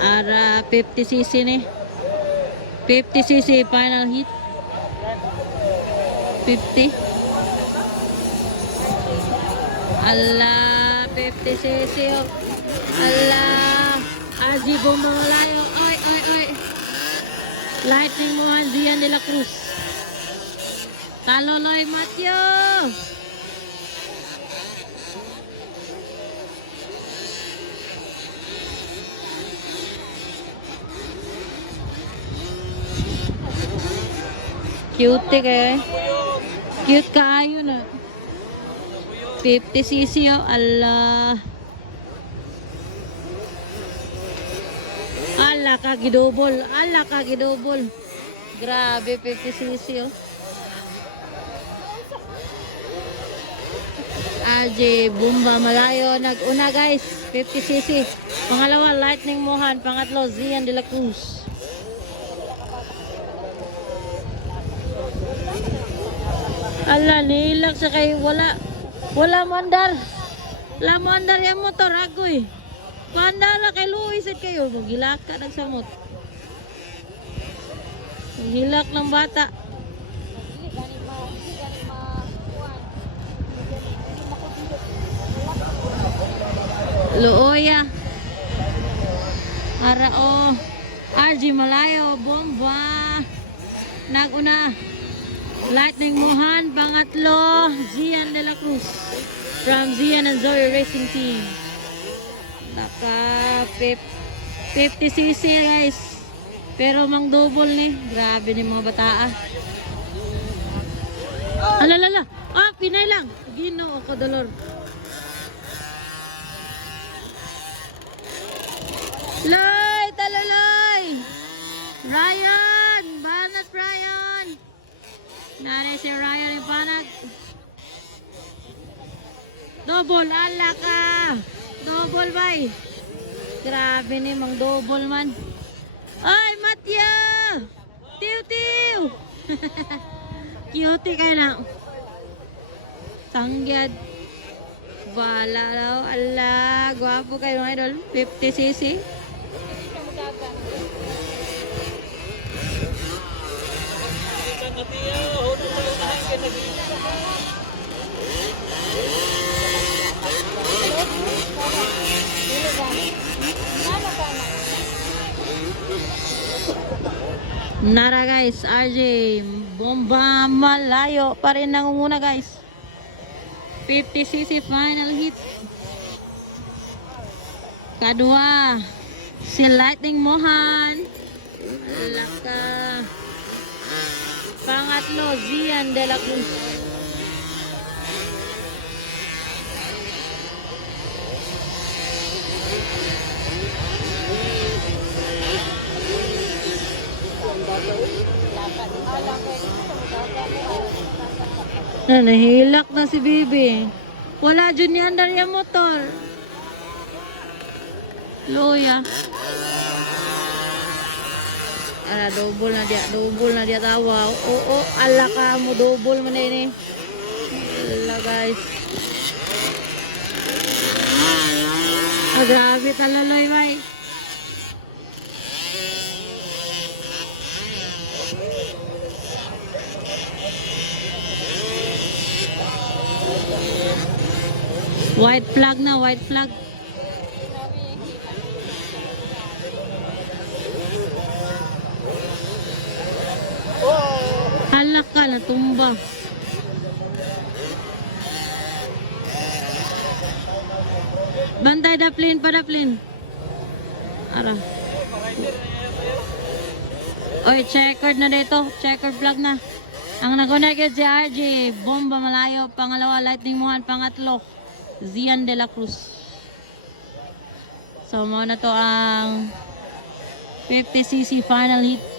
Ara 50cc ni. 50cc final hit. 50. Allah 50cc. Allah. Aji Bumalayo. Oy, oy, oy. Lightning Mohan Zian de la Cruz. Taloloy Matyo. Cute kayo. Cute kaayo na. 50cc oh. Allah. Allah kagidobol. Allah kagidobol. Grabe 50cc oh. Aji Bumba Malayo nag-una guys. 50cc. Pangalawa Lightning Mohan. Pangatlo Zian de la Cruz. Allah nilak sa kay wala mandar. La mandar yung motor agoy. Pandala kay Luis at kayo magilak ka nagsamot. Hilak ng bata. Looya. Arao. Aji Malayo bomba. Naguna. Lightning Mohan, pangatlo, Zian de la Cruz from Zian and Zoe Racing Team. Naka 50cc guys. Pero mang double ni. Grabe ni mga bataa. Alalala. Ah, Pinay lang. Ginoo ko dolor. Loy, talaloy. Ryan, banat Ryan. Nare si Ryan yung panag. Double, ala ka. Double bay. Grabe ni mang double man. Ay, Matya. Tiw-tiw. Cute kayo na. Sangyad. Bala daw. Ala, guwapo kayo mga idol. 50cc. Nara guys, RJ Bomba Malayo pa rin nangunguna guys. 50cc final hit. Kadua si Lightning Mohan. Laka. Pangatlo Zian de la Cruz. Nahilak na si Bibi. Wala dyan yan dari yung motor. Loya. Double na dia tawa. Oo, ala ka mo double man ini. Ala guys. Grabe talaloy bay. White flag na, white flag. Halak ka na, tumba. Bantay daplin, padaplin. Ara. Oy, checkered na dito. Checkered flag na. Ang nag-connect si RJ, Bomba Malayo. Pangalawa, Lightning Mohan. Pangatlo, Zian de la Cruz. So, mo na to ang 50cc final hit.